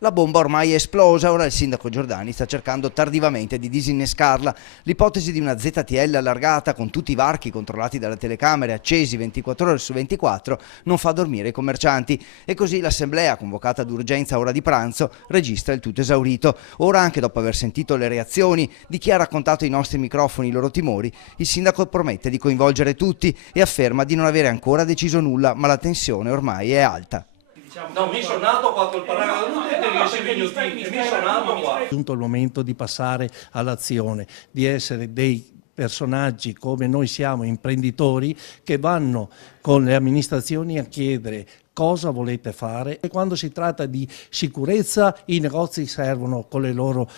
La bomba ormai è esplosa, ora il sindaco Giordani sta cercando tardivamente di disinnescarla. L'ipotesi di una ZTL allargata con tutti i varchi controllati dalle telecamere accesi 24 ore su 24 non fa dormire i commercianti e così l'assemblea, convocata d'urgenza a ora di pranzo, registra il tutto esaurito. Ora, anche dopo aver sentito le reazioni di chi ha raccontato ai nostri microfoni i loro timori, il sindaco promette di coinvolgere tutti e afferma di non avere ancora deciso nulla, ma la tensione ormai è alta. No, mi sono nato qua col paracadute e mi sono nato qua. È giunto il momento di passare all'azione, di essere dei personaggi come noi siamo, imprenditori, che vanno con le amministrazioni a chiedere cosa volete fare, e quando si tratta di sicurezza i negozi servono con le loro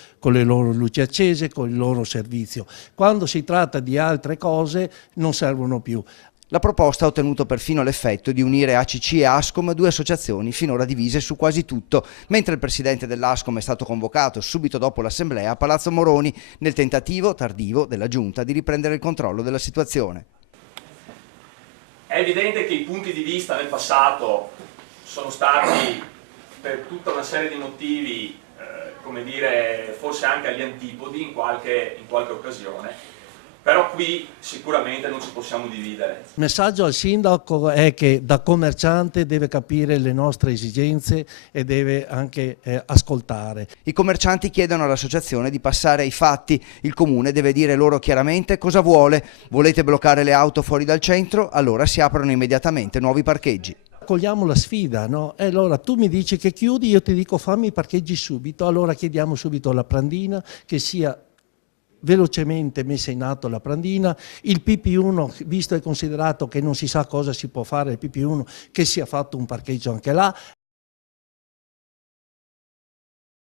luci accese, con il loro servizio. Quando si tratta di altre cose non servono più. La proposta ha ottenuto perfino l'effetto di unire ACC e Ascom, due associazioni finora divise su quasi tutto, mentre il presidente dell'Ascom è stato convocato subito dopo l'assemblea a Palazzo Moroni nel tentativo tardivo della giunta di riprendere il controllo della situazione. È evidente che i punti di vista nel passato sono stati, per tutta una serie di motivi, come dire, forse anche agli antipodi in qualche occasione. Però qui sicuramente non ci possiamo dividere. Il messaggio al sindaco è che da commerciante deve capire le nostre esigenze e deve anche ascoltare. I commercianti chiedono all'associazione di passare ai fatti. Il comune deve dire loro chiaramente cosa vuole. Volete bloccare le auto fuori dal centro? Allora si aprono immediatamente nuovi parcheggi. Cogliamo la sfida, no? E allora tu mi dici che chiudi, io ti dico fammi i parcheggi subito, allora chiediamo subito la Prandina che sia velocemente messa in atto la Prandina, il PP1, visto e considerato che non si sa cosa si può fare il PP1, che sia fatto un parcheggio anche là,